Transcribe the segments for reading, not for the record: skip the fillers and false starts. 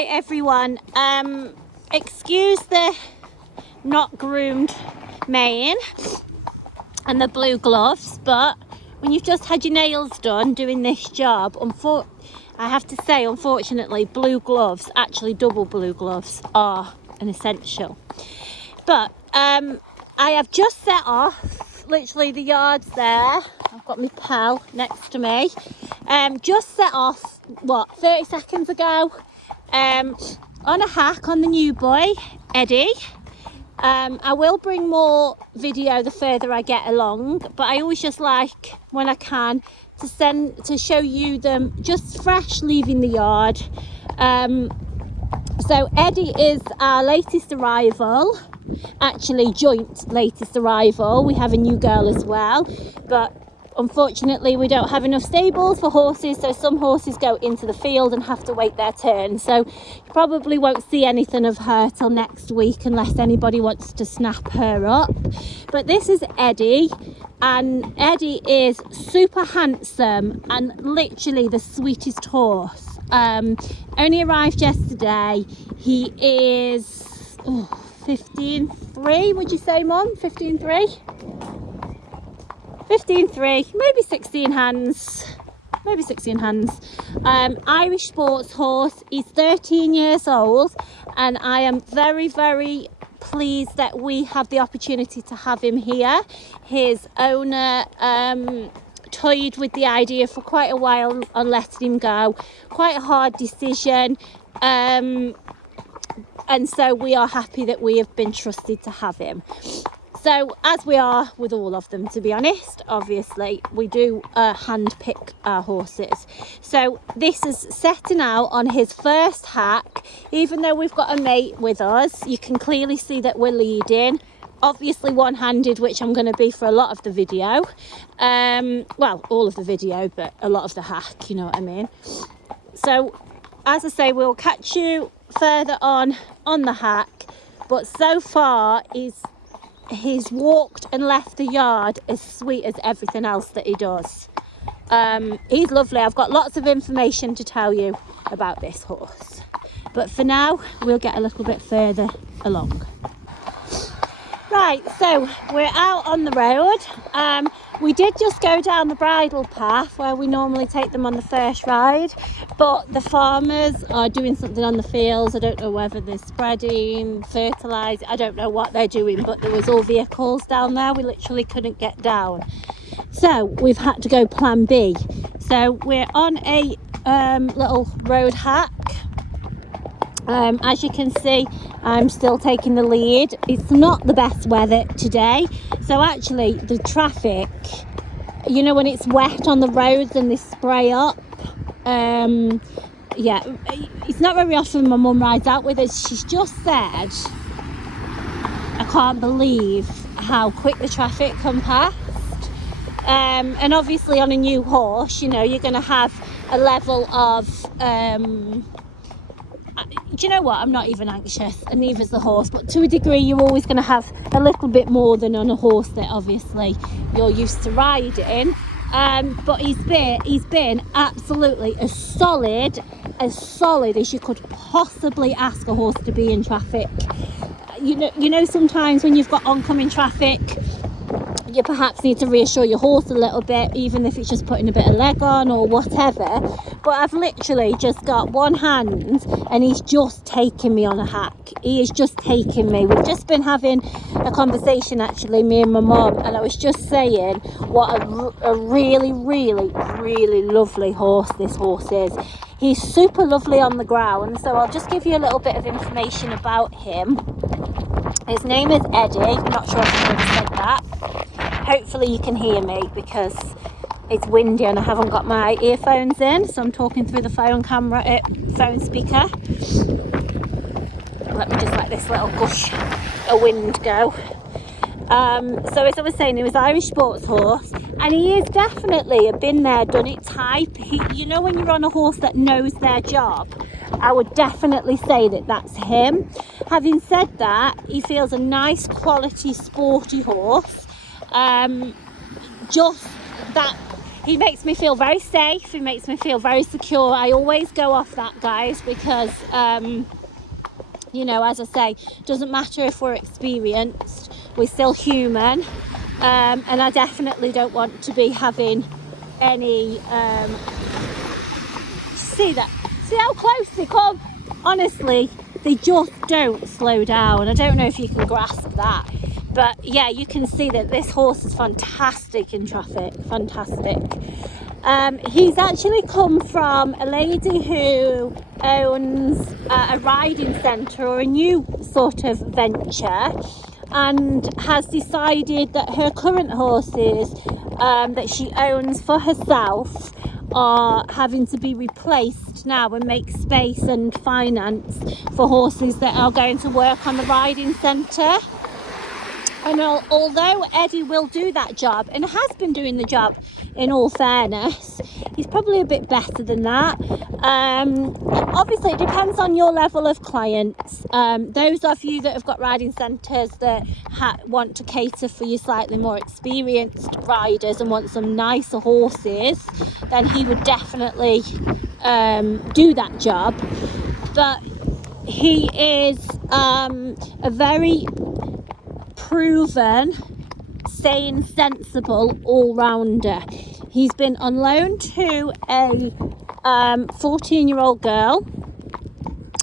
Right, everyone, excuse the not groomed mane and the blue gloves, but when you've just had your nails done doing this job, I have to say, unfortunately, blue gloves, actually double blue gloves, are an essential. But I have just set off, literally the yard's there. I've got my pal next to me. Just set off, 30 seconds ago, on a hack on the new boy, Eddie. I will bring more video the further I get along, but I always just like, when I can, to show you them just fresh leaving the yard. So Eddie is our latest arrival, actually joint latest arrival. We have a new girl as well, but unfortunately we don't have enough stables for horses, so some horses go into the field and have to wait their turn, so you probably won't see anything of her till next week unless anybody wants to snap her up. But this is Eddie, and Eddie is super handsome and literally the sweetest horse. Only arrived yesterday. He is 15.3, would you say, Mum? 15.3? 15.3, maybe 16 hands, Irish sports horse. He's 13 years old, and I am very, very pleased that we have the opportunity to have him here. His owner toyed with the idea for quite a while on letting him go. Quite a hard decision, and so we are happy that we have been trusted to have him. So, as we are with all of them, to be honest, obviously, we do hand pick our horses. So, this is setting out on his first hack. Even though we've got a mate with us, you can clearly see that we're leading. Obviously one-handed, which I'm going to be for a lot of the video. Well, all of the video, but a lot of the hack, you know what I mean. So, as I say, we'll catch you further on the hack. But so far, he's walked and left the yard as sweet as everything else that he does. He's lovely. I've got lots of information to tell you about this horse, but for now we'll get a little bit further along. Right, so we're out on the road. We did just go down the bridle path where we normally take them on the first ride, but the farmers are doing something on the fields. I don't know whether they're spreading, fertilising, I don't know what they're doing, but there was all vehicles down there. We literally couldn't get down. So we've had to go plan B. So we're on a little road hack. As you can see, I'm still taking the lead. It's not the best weather today, so actually the traffic, you know, when it's wet on the roads and they spray up, yeah, it's not very often my mum rides out with us. She's just said, I can't believe how quick the traffic come past. And obviously on a new horse, you know, you're going to have a level of do you know what, I'm not even anxious, and neither's the horse, but to a degree you're always going to have a little bit more than on a horse that obviously you're used to riding. But he's been absolutely as solid as you could possibly ask a horse to be in traffic. You know sometimes when you've got oncoming traffic, you perhaps need to reassure your horse a little bit, even if it's just putting a bit of leg on or whatever. But I've literally just got one hand and he's just taking me on a hack. He is just taking me. We've just been having a conversation, actually, me and my mum, and I was just saying what a really, really, really lovely horse this horse is. He's super lovely on the ground, so I'll just give you a little bit of information about him. His name is Eddie. I'm not sure if I've already said that. Hopefully you can hear me because it's windy and I haven't got my earphones in, so I'm talking through the phone speaker. Let me just let this little gush of wind go. So as I was saying, he was Irish sports horse, and he is definitely a been there, done it type. You know, when you're on a horse that knows their job, I would definitely say that that's him. Having said that, he feels a nice quality sporty horse. Just that he makes me feel very safe, he makes me feel very secure. I always go off that, guys, because you know, as I say, doesn't matter if we're experienced, we're still human, and I definitely don't want to be having any see how close they come. Honestly, they just don't slow down. I don't know if you can grasp that, but yeah, you can see that this horse is fantastic in traffic, fantastic. He's actually come from a lady who owns a riding centre, or a new sort of venture, and has decided that her current horses that she owns for herself are having to be replaced now and make space and finance for horses that are going to work on the riding centre. And although Eddie will do that job and has been doing the job, in all fairness, he's probably a bit better than that. Obviously, it depends on your level of clients. Those of you that have got riding centres that want to cater for your slightly more experienced riders and want some nicer horses, then he would definitely do that job. But he is a very proven, sane, sensible all-rounder. He's been on loan to a 14-year-old girl,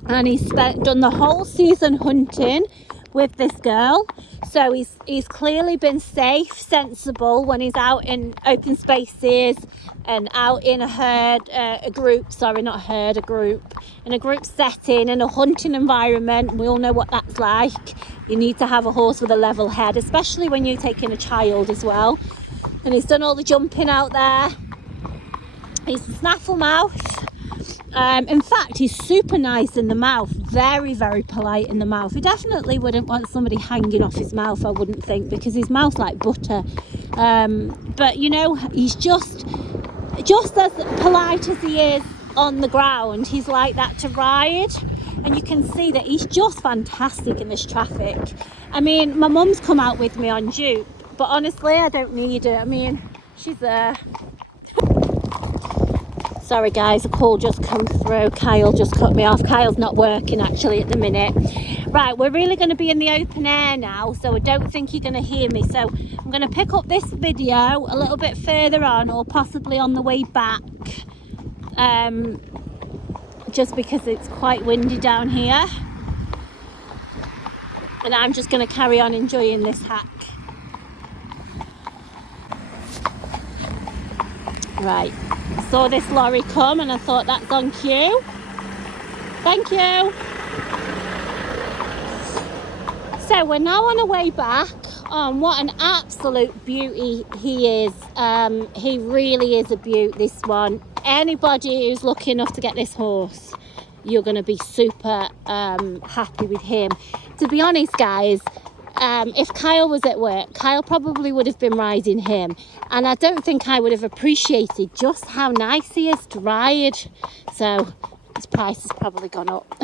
and he's done the whole season hunting with this girl. So he's clearly been safe, sensible when he's out in open spaces and out in a group in a group setting, in a hunting environment. We all know what that's like. You need to have a horse with a level head, especially when you're taking a child as well. And he's done all the jumping out there. He's a snaffle mouth. In fact, he's super nice in the mouth, very, very polite in the mouth. He definitely wouldn't want somebody hanging off his mouth, I wouldn't think, because his mouth's like butter. But you know, he's just as polite as he is on the ground, he's like that to ride. And you can see that he's just fantastic in this traffic. I mean, my mum's come out with me on Dupe, but honestly, I don't need her. I mean, she's there. Sorry guys, a call just come through. Kyle just cut me off. Kyle's not working actually at the minute. Right, we're really going to be in the open air now, so I don't think you're going to hear me. So I'm going to pick up this video a little bit further on, or possibly on the way back, just because it's quite windy down here. And I'm just going to carry on enjoying this hack. Right, saw this lorry come and I thought that's on cue. Thank you. So we're now on our way back. What an absolute beauty he is. He really is a beaut, this one. Anybody who's lucky enough to get this horse, you're going to be super happy with him. To be honest guys, if Kyle was at work, Kyle probably would have been riding him, and I don't think I would have appreciated just how nice he is to ride. So his price has probably gone up.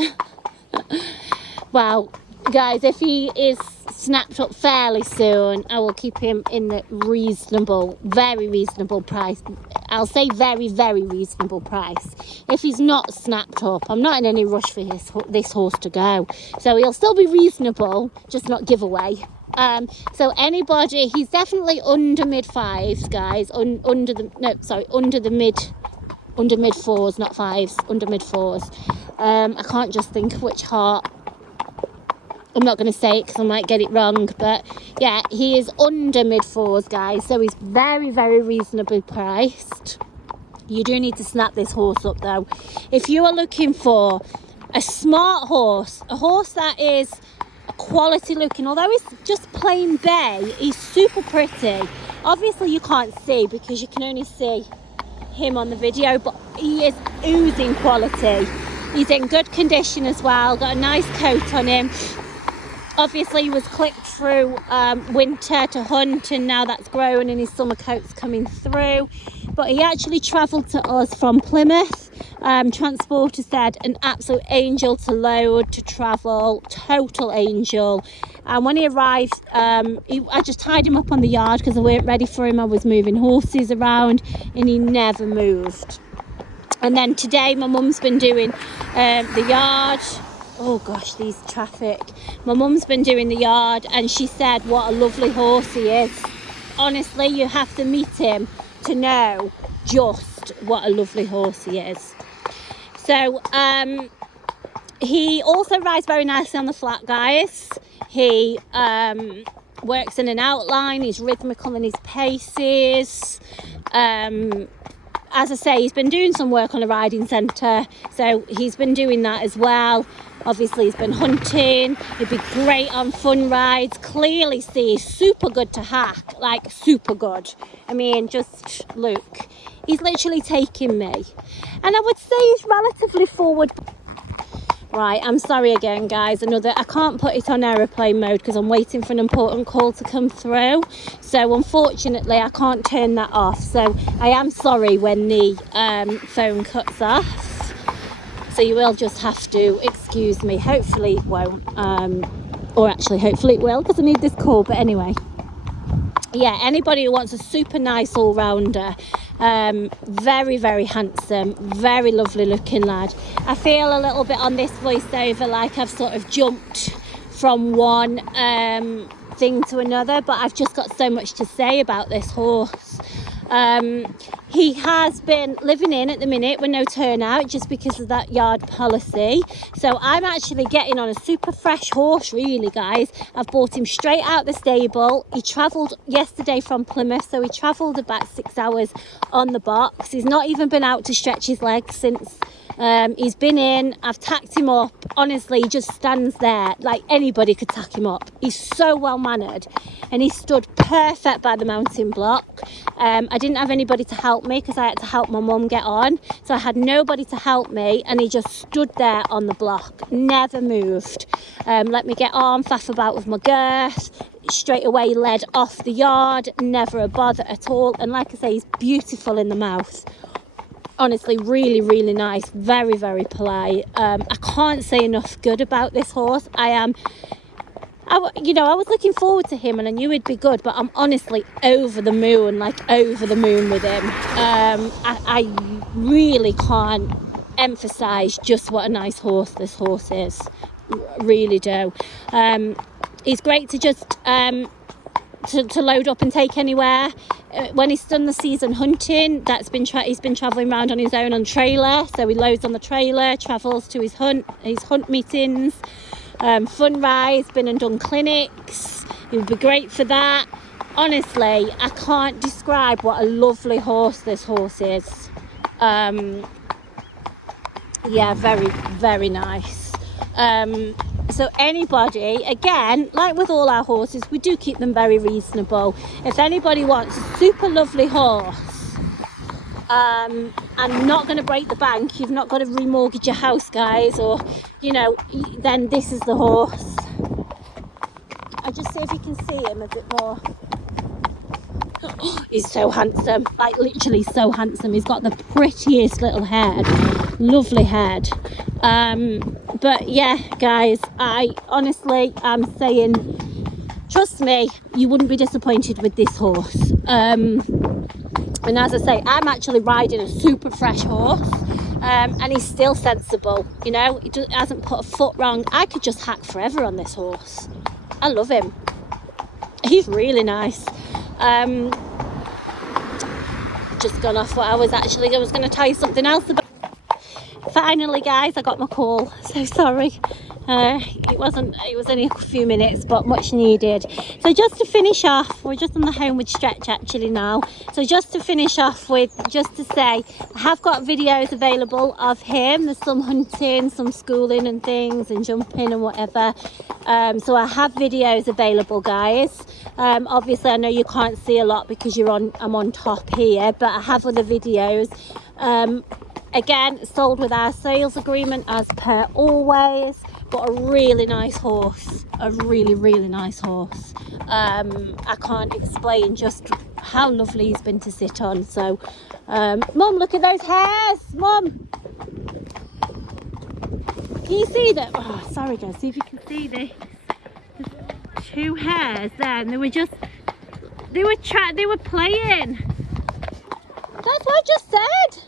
Well guys, if he is snapped up fairly soon, I will keep him in the reasonable, very reasonable price. I'll say very, very reasonable price. If he's not snapped up, I'm not in any rush for this horse to go. So he'll still be reasonable, just not giveaway. So anybody, he's definitely under mid fives, guys. Under the mid fours, not fives, under mid fours. I can't just think of which heart. I'm not going to say it because I might get it wrong, but yeah, he is under mid fours, guys, so he's very, very reasonably priced. You do need to snap this horse up though. If you are looking for a smart horse, a horse that is quality looking, although he's just plain bay, he's super pretty. Obviously you can't see because you can only see him on the video, but he is oozing quality. He's in good condition as well, got a nice coat on him. Obviously he was clipped through winter to hunt, and now that's grown and his summer coat's coming through. But he actually travelled to us from Plymouth, transporter said an absolute angel to load, to travel, total angel. And when he arrived, I just tied him up on the yard because I weren't ready for him. I was moving horses around and he never moved. And then today my mum's been doing the yard. Oh gosh, these traffic. My mum's been doing the yard and she said what a lovely horse he is. Honestly, you have to meet him to know just what a lovely horse he is. So he also rides very nicely on the flat, guys. He works in an outline, he's rhythmical in his paces. As I say, he's been doing some work on a riding centre, so he's been doing that as well. Obviously, he's been hunting. He'd be great on fun rides. Clearly see he's super good to hack, like super good. I mean, just look. He's literally taking me. And I would say he's relatively forward. Right, I'm sorry again, guys. I can't put it on aeroplane mode because I'm waiting for an important call to come through. So unfortunately, I can't turn that off. So I am sorry when the phone cuts off. So you will just have to excuse me. Hopefully it won't. Or actually, hopefully it will because I need this call. But anyway. Yeah, anybody who wants a super nice all-rounder, very, very handsome, very lovely looking lad. I feel a little bit on this voiceover like I've sort of jumped from one thing to another, but I've just got so much to say about this horse. He has been living in at the minute with no turnout just because of that yard policy. So I'm actually getting on a super fresh horse, really, guys. I've bought him straight out the stable. He travelled yesterday from Plymouth, so he travelled about 6 hours on the box. He's not even been out to stretch his legs since he's been in. I've tacked him up. Honestly, he just stands there like anybody could tack him up. He's so well mannered and he stood perfect by the mounting block. I didn't have anybody to help me because I had to help my mum get on, so I had nobody to help me and he just stood there on the block, never moved. Let me get on, faff about with my girth, straight away led off the yard, never a bother at all. And like I say, he's beautiful in the mouth. Honestly, really, really nice, very, very polite. I can't say enough good about this horse. I was looking forward to him and I knew he'd be good, but I'm honestly over the moon with him. I really can't emphasize just what a nice horse this horse is. Really do. He's great to just to load up and take anywhere. When he's done the season hunting, he's been travelling around on his own on trailer, so he loads on the trailer, travels to his hunt meetings, fun rides, been and done clinics. He would be great for that. Honestly, I can't describe what a lovely horse this horse is. Yeah, very, very nice. So anybody, again, like with all our horses, we do keep them very reasonable. If anybody wants a super lovely horse and not going to break the bank, you've not got to remortgage your house, guys, or then this is the horse. I'll just see if you can see him a bit more. Oh, he's so handsome, like literally so handsome. He's got the prettiest little head, lovely head. But yeah, guys, I honestly am saying, trust me, you wouldn't be disappointed with this horse. And as I say, I'm actually riding a super fresh horse, and he's still sensible. He hasn't put a foot wrong. I could just hack forever on this horse. I love him. He's really nice. Just gone off what I was going to tell you something else about. Finally, guys, I got my call. So sorry. It was only a few minutes, but much needed. So just to finish off, we're just on the homeward stretch actually now. So just to finish off with, just to say, I have got videos available of him. There's some hunting, some schooling and things, and jumping and whatever. So I have videos available, guys. Obviously, I know you can't see a lot because I'm on top here, but I have other videos. Again, sold with our sales agreement as per always, but a really nice horse, a really, really nice horse. I can't explain just how lovely he's been to sit on. So, Mum, look at those hairs, Mum. Can you see that? Oh, sorry guys, see if you can see this. There's 2 hairs there, and they were playing. That's what I just said.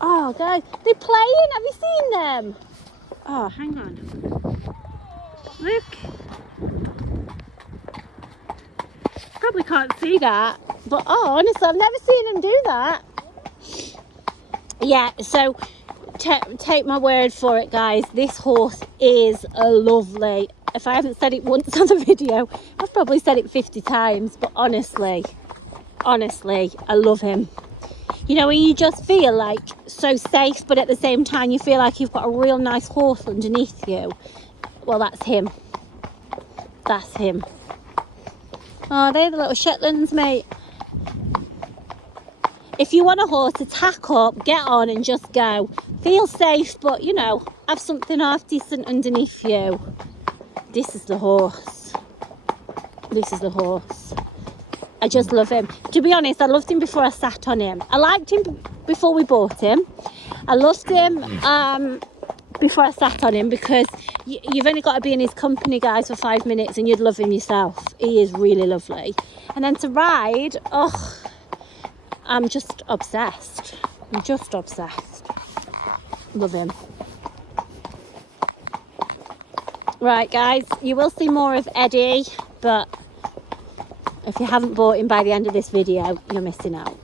Oh guys, they're playing. Have you seen them? Oh, hang on. Look. Probably can't see that, but oh, honestly, I've never seen them do that. Yeah, so take my word for it, guys. This horse is lovely. If I haven't said it once on the video, I've probably said it 50 times, but honestly, I love him. You know, when you just feel like so safe, but at the same time you feel like you've got a real nice horse underneath you. Well, that's him. That's him. Oh, they're the little Shetlands, mate. If you want a horse to tack up, get on and just go. Feel safe, but, you know, have something half decent underneath you. This is the horse. This is the horse. I just love him. To be honest, I loved him before I sat on him. I liked him before we bought him. I loved him before I sat on him, because you've only got to be in his company, guys, for 5 minutes and you'd love him yourself. He is really lovely. And then to ride, oh, I'm just obsessed. I'm just obsessed. Love him. Right, guys, you will see more of Eddie, but if you haven't bought him by the end of this video, you're missing out.